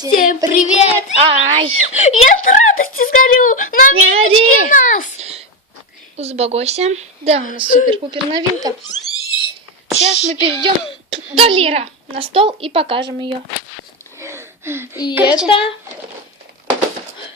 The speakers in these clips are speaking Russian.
Всем привет! Ай! Я от радости сгорю! Новиночки у нас! Успокойся. Да, у нас супер-пупер новинка. Сейчас мы перейдем до Лира на стол и покажем ее. И Короче, это...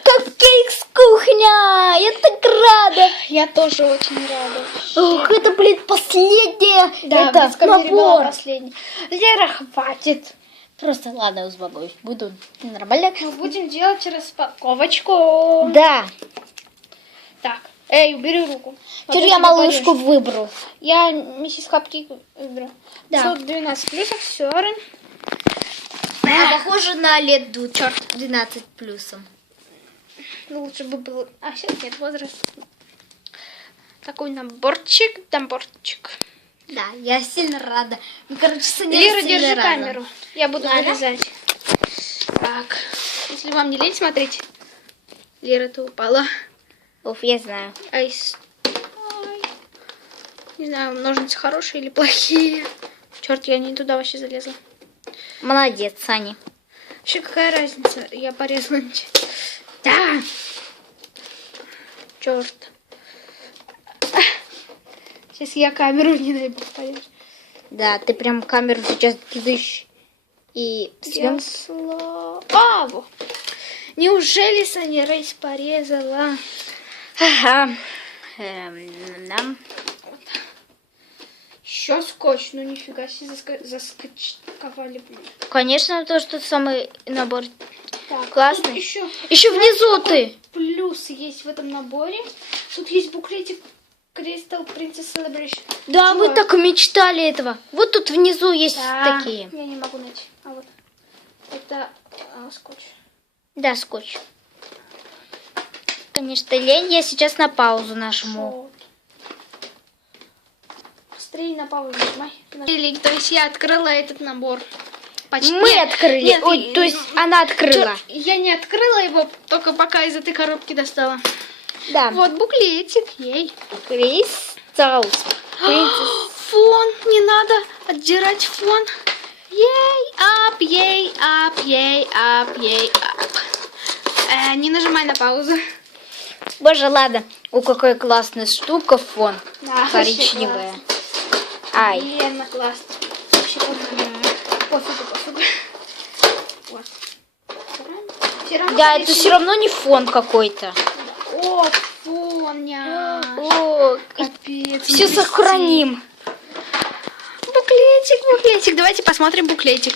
Капкейк с кухня! Я так рада! Я тоже очень рада. Ух, это, блин, последнее! Да, это набор! последняя. Лера, хватит. Просто, ладно, успокоюсь. Буду нормально. Мы будем делать распаковочку. Да. Так, эй, убери руку. Теперь я малышку порежу. выбрал. Я миссис Хапки выберу. Да. 12 плюсов, Сёрен. Она похожа на лет 12 плюсом. Ну, лучше бы было... А, сейчас нет, возраст. Такой наборчик, наборчик. Да, я сильно рада. Ну, короче, Соня Лера, держи рада. камеру. Я буду Ладно. вырезать. Так, если вам не лень смотреть. Лера, ты упала. Уф, я знаю. Ай, с- ай. Не знаю, ножницы хорошие или плохие. Черт, я не туда вообще залезла. Молодец, Саня. Вообще, какая разница? Я порезала. Да! Черт. Сейчас я камеру не найду, понимаешь? Да, ты прям камеру сейчас кидаешь и съем. Ясло. А, во. Неужели Саня Рейс порезала? Ага. Эм, нам. Еще скотч, ну нифига себе заска- заскочковали, блин. Конечно, то, что самый набор. Так, Классный. Еще Еще внизу ты. плюс есть в этом наборе. Тут есть буклетик Crystal Princess Celebration. Да, Чего? вы так мечтали этого. Вот тут внизу есть Да, такие. Я не могу найти. А вот. Это а, скотч. Да, скотч. Конечно, лень. Я сейчас на паузу нажму. Быстрее на паузу нажимай. Или, то есть я открыла этот набор. Почти. Мы Нет, открыли. нет, Ой, и- то есть она открыла. Я не открыла его, только пока из этой коробки достала. Да. Вот буклетик, ей. Кристалл. Принцесс. Фон, не надо отдирать фон. Ей, ап, ей, ап, ей, ап, ей, ап. Э, не нажимай на паузу. Боже, ладно. О, какая классная штука фон. Да, Коричневая. Ай. Охуенно классно. Вообще пофигу. Пофигу. Вот. Всё равно Да, это все равно не фон какой-то. О, фон, няш. О, Капец. все сохраним. Буклетик, буклетик. Давайте посмотрим буклетик.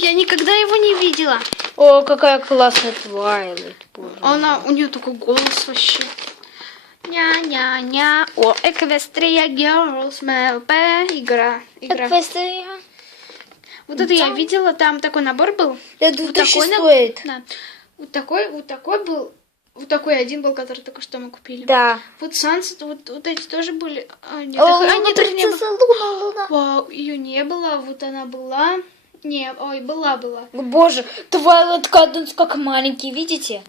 Я никогда его не видела. О, какая классная Твайлайт. Она, у нее такой голос вообще. Ня-ня-ня. О, Эквестрия Girls МЛП. Игра. Игра. Эквестрия. Вот это я видела, там такой набор был. Это Вот 2000 такой стоит. Да. Вот такой, вот такой был. Вот такой один был, который только что мы купили. Да. Вот Сансет, вот, вот эти тоже были. А, нет, О, их- Луна, нет, их не было. Луна, Луна. Вау, ее не было, вот она была. Не, ой, была, была. Боже, Твайлайт Каденс как маленький, видите?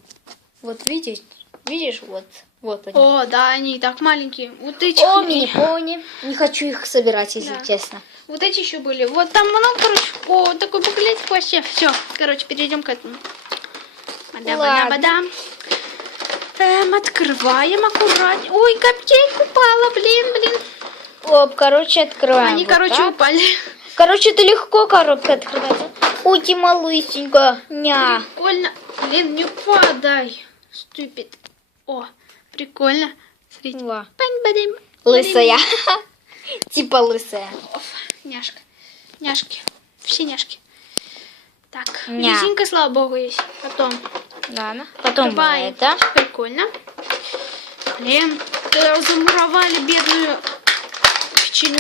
Вот видишь? Видишь? Вот. Вот они. О, да, они и так маленькие. Вот эти. О, мини-пони. Не хочу их собирать, если Да. честно. Вот эти еще были. Вот там много, короче. О, такой буклетик вообще. Все, короче, перейдем к этому. Ладно. Эм, открываем аккуратнее. Ой, капкейк упала, блин, блин. Оп, короче, открываем. Они, вот короче, так. упали. Короче, это легко коробка открывается. Ой, ты малысенькая. Ня. Прикольно. Блин, не падай. Ступид. О, прикольно. Смотрите. Ла. Лысая. Типа лысая. Оф, няшка. Няшки. Все няшки. Так, Ня. резинка, слава богу, есть. Потом. Ладно. Потом Давай. это. Прикольно. Блин, замуровали бедную она.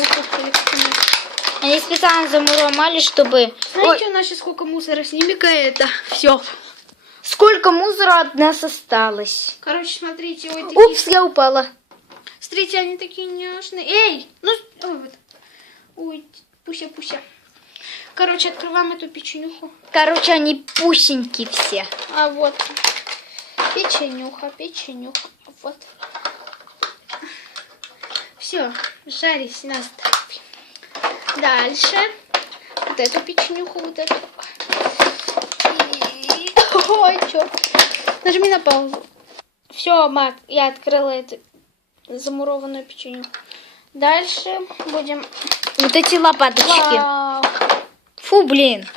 Они специально замуромали, чтобы... Знаете, у нас сейчас сколько мусора? Сними-ка это. Все. Сколько мусора от нас осталось. Короче, смотрите, вот такие. Упс, я упала. Смотрите, они такие няшные. Эй! Ну, ой, вот. Ой, пуся, пуся. Короче, открываем эту печенюху. Короче, они пусенькие все. А вот. Печенюха, печенюха. Вот. Все, жарись на столбе. Дальше. Вот эту печенюху, вот эту. И... Ой, чё? Нажми на паузу. Все, Мак, я открыла эту замурованную печенью. Дальше будем... Вот эти лопаточки. Вау. Фу, блин.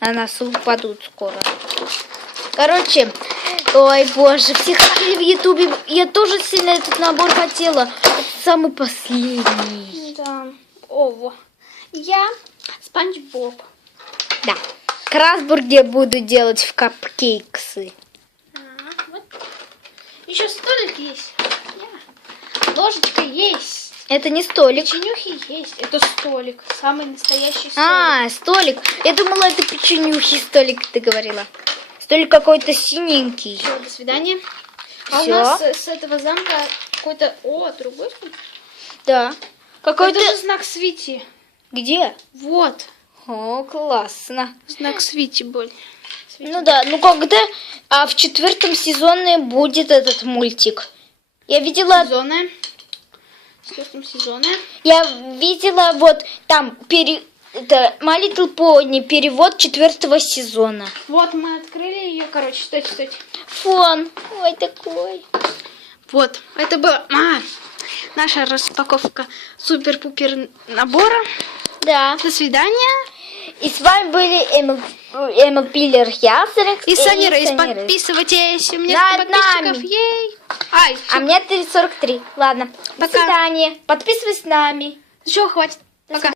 На нас упадут скоро. Короче, ой, боже, все хотели в Ютубе. Я тоже сильно этот набор хотела. Это самый последний. Да. Ого. Я Спанч Боб. Да. Красбург я буду делать в капкейксы. Еще столик есть. Я. Ложечка есть. Это не столик. Печенюхи есть. Это столик. Самый настоящий столик. А, столик. Я думала, это печенюхи столик, ты говорила. Столик какой-то синенький. Все, до свидания. А у Всё? нас с, с этого замка какой-то... О, другой. Да. Какой-то... Это же знак Свити. Где? Вот. О, классно. Знак Свити был. Ну да, ну когда а в четвертом сезоне будет этот мультик? Я видела, Сезоны. Четвертом сезоне. я видела вот там пере, это My Little Pony перевод четвертого сезона. Вот мы открыли ее, короче, стойте, стойте. Фон, ой такой. Вот, это была а, наша распаковка супер-пупер набора. Да. До свидания. И с вами были Эмил, Эмил Пиллер Ясерекс И Саня Рейс. Саня Рейс. Подписывайтесь. У меня Над подписчиков. нами. Ей. Ай, А мне 343. Ладно. До Пока. свидания. Подписывайся с нами. все, хватит. Пока.